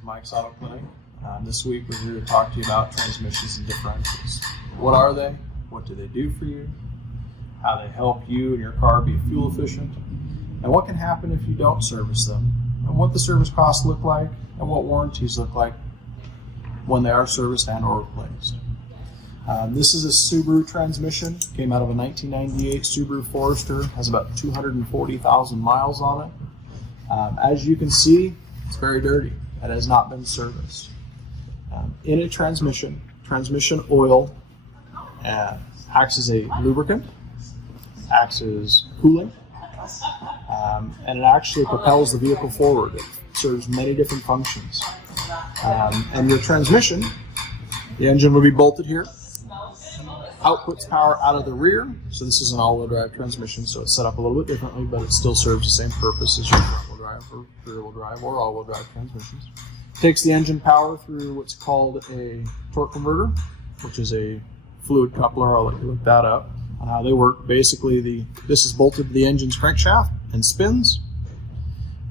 with Mike's Auto Clinic. This week we're here to talk to you about transmissions and differentials. What are they? What do they do for you? How they help you and your car be fuel efficient? And what can happen if you don't service them? And what the service costs look like? And what warranties look like when they are serviced and or replaced? This is a Subaru transmission. Came out of a 1998 Subaru Forester. Has about 240,000 miles on it. As you can see, it's very dirty. It has not been serviced. In a transmission oil acts as a lubricant, acts as cooling, and it actually propels the vehicle forward. It serves many different functions. And your transmission, the engine will be bolted here, outputs power out of the rear. So this is an all-wheel drive transmission, so it's set up a little bit differently, but it still serves the same purpose as your front-wheel drive or rear-wheel drive or all-wheel drive transmissions. Takes the engine power through what's called a torque converter, which is a fluid coupler. I'll let you look that up on how they work. Basically, this is bolted to the engine's crankshaft and spins.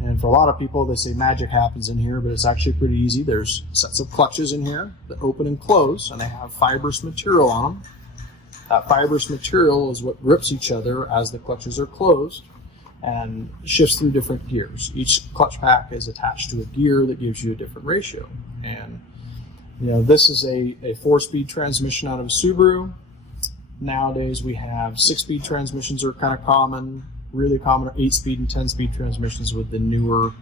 And for a lot of people, they say magic happens in here, but it's actually pretty easy. There's sets of clutches in here that open and close, and they have fibrous material on them. That fibrous material is what grips each other as the clutches are closed and shifts through different gears. Each clutch pack is attached to a gear that gives you a different ratio. And this is a 4-speed transmission out of a Subaru. Nowadays we have 6-speed transmissions are kind of common. Really common are 8-speed and 10-speed transmissions with the newer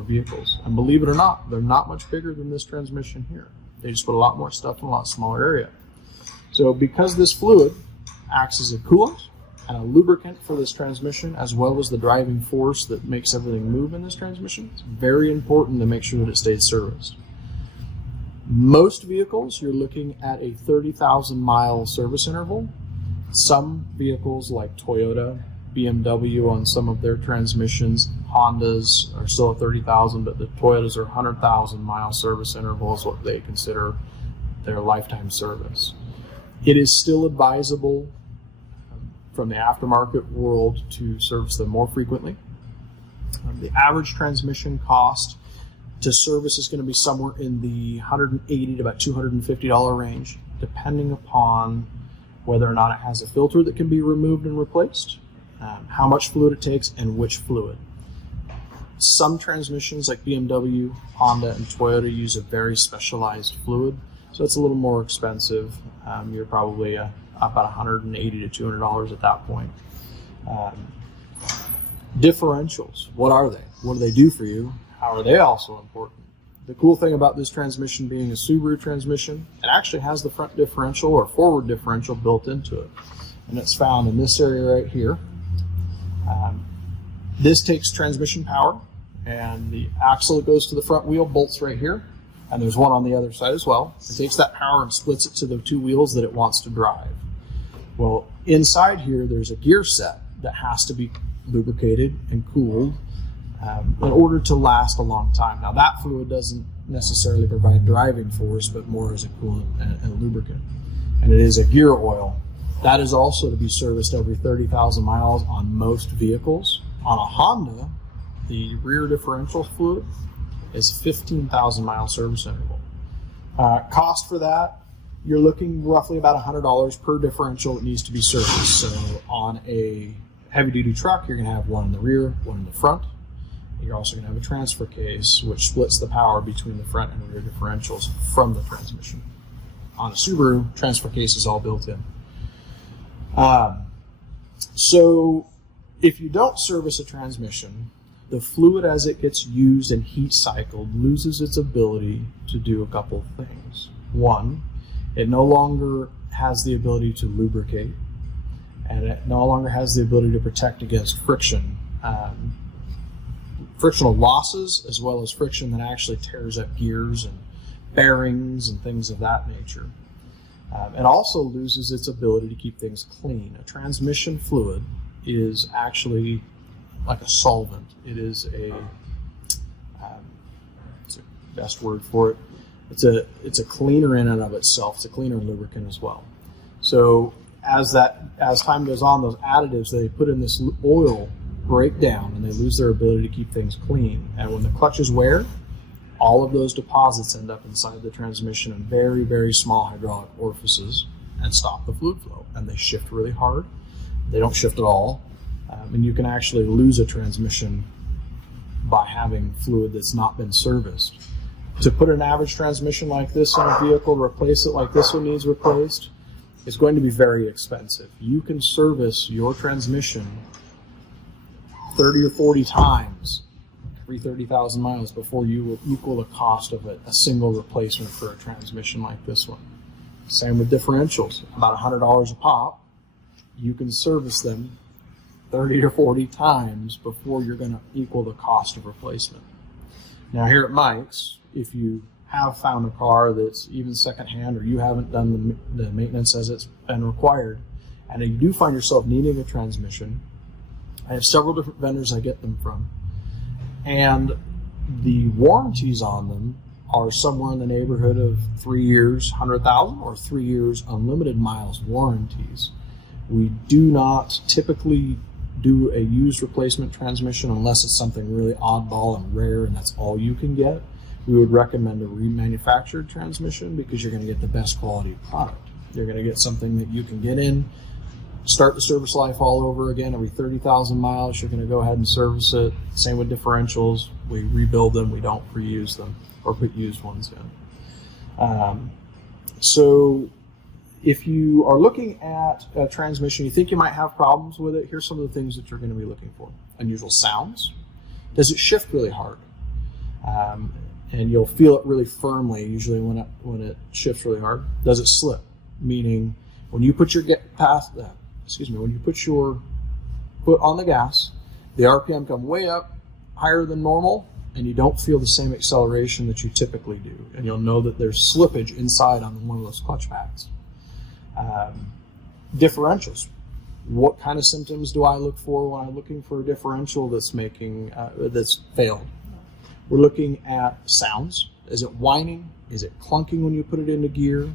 vehicles. And believe it or not, they're not much bigger than this transmission here. They just put a lot more stuff in a lot smaller area. So because this fluid acts as a coolant and a lubricant for this transmission, as well as the driving force that makes everything move in this transmission, it's very important to make sure that it stays serviced. Most vehicles, you're looking at a 30,000 mile service interval. Some vehicles like Toyota, BMW on some of their transmissions, Hondas are still at 30,000, but the Toyotas are 100,000 mile service interval is what they consider their lifetime service. It is still advisable from the aftermarket world to service them more frequently. The average transmission cost to service is going to be somewhere in the $180 to about $250 range, depending upon whether or not it has a filter that can be removed and replaced, how much fluid it takes, and which fluid. Some transmissions like BMW, Honda, and Toyota use a very specialized fluid, so it's a little more expensive. You're probably about $180 to $200 at that point. Differentials, what are they? What do they do for you? How are they also important? The cool thing about this transmission being a Subaru transmission, it actually has the front differential or forward differential built into it. And it's found in this area right here. This takes transmission power, and the axle that goes to the front wheel bolts right here. And there's one on the other side as well. It takes that power and splits it to the two wheels that it wants to drive. Well, inside here, there's a gear set that has to be lubricated and cooled in order to last a long time. Now, that fluid doesn't necessarily provide driving force, but more as a coolant and lubricant. And it is a gear oil. That is also to be serviced every 30,000 miles on most vehicles. On a Honda, the rear differential fluid is 15,000 mile service interval. Cost for that, you're looking roughly about $100 per differential that needs to be serviced. So on a heavy duty truck, you're going to have one in the rear, one in the front. You're also going to have a transfer case, which splits the power between the front and rear differentials from the transmission. On a Subaru, transfer case is all built in. So if you don't service a transmission, the fluid as it gets used and heat cycled loses its ability to do a couple of things. One, it no longer has the ability to lubricate, and it no longer has the ability to protect against friction. Frictional losses, as well as friction that actually tears up gears and bearings and things of that nature. It also loses its ability to keep things clean. A transmission fluid is actually like a solvent. It is it's the best word for it. It's a cleaner in and of itself. It's a cleaner lubricant as well. So as time goes on, those additives they put in this oil break down and they lose their ability to keep things clean. And when the clutches wear, All of those deposits end up inside the transmission in very, very small hydraulic orifices and stop the fluid flow. And they shift really hard. They don't shift at all. And you can actually lose a transmission by having fluid that's not been serviced. To put an average transmission like this in a vehicle, to replace it like this one needs replaced, is going to be very expensive. You can service your transmission 30 or 40 times every 30,000 miles before you will equal the cost of a single replacement for a transmission like this one. Same with differentials, about $100 a pop. You can service them 30 or 40 times before you're going to equal the cost of replacement. Now here at Mike's, if you have found a car that's even secondhand or you haven't done the maintenance as it's been required, and you do find yourself needing a transmission, I have several different vendors I get them from, and the warranties on them are somewhere in the neighborhood of 3 years, 100,000, or 3 years unlimited miles warranties. We do not typically do a used replacement transmission unless it's something really oddball and rare and that's all you can get. We would recommend a remanufactured transmission because you're going to get the best quality product. You're going to get something that you can get in, start the service life all over again every 30,000 miles. You're going to go ahead and service it. Same with differentials. We rebuild them. We don't reuse them or put used ones in. So if you are looking at a transmission, you think you might have problems with it, here's some of the things that you're going to be looking for. Unusual sounds. Does it shift really hard? And you'll feel it really firmly usually when it shifts really hard. Does it slip? Meaning when you put your when you put your foot on the gas, the RPM come way up, higher than normal, and you don't feel the same acceleration that you typically do. And you'll know that there's slippage inside on one of those clutch pads. Differentials. What kind of symptoms do I look for when I'm looking for a differential that's that's failed? We're looking at sounds. Is it whining? Is it clunking when you put it into gear?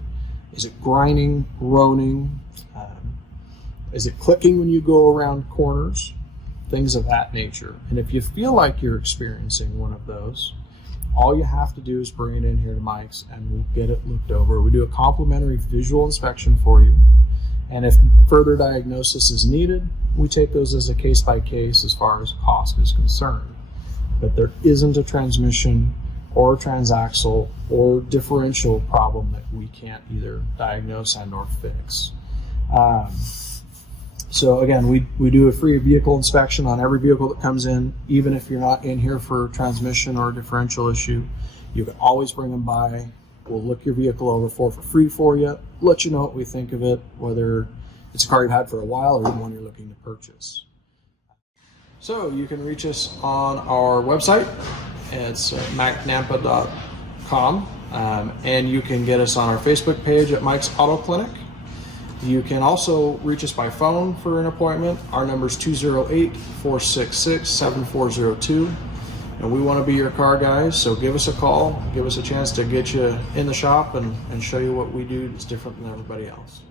Is it grinding, groaning? Is it clicking when you go around corners? Things of that nature. And if you feel like you're experiencing one of those, all you have to do is bring it in here to Mike's and we'll get it looked over. We do a complimentary visual inspection for you. And if further diagnosis is needed, we take those as a case by case as far as cost is concerned. But there isn't a transmission or transaxle or differential problem that we can't either diagnose and or fix. So again, we do a free vehicle inspection on every vehicle that comes in. Even if you're not in here for a transmission or a differential issue, you can always bring them by. We'll look your vehicle over for free for you, let you know what we think of it, whether it's a car you've had for a while or one you're looking to purchase. So you can reach us on our website. It's macnampa.com, and you can get us on our Facebook page at Mike's Auto Clinic. You can also reach us by phone for an appointment. Our number is 208-466-7402. And we want to be your car guys, so give us a call. Give us a chance to get you in the shop and show you what we do that's different than everybody else.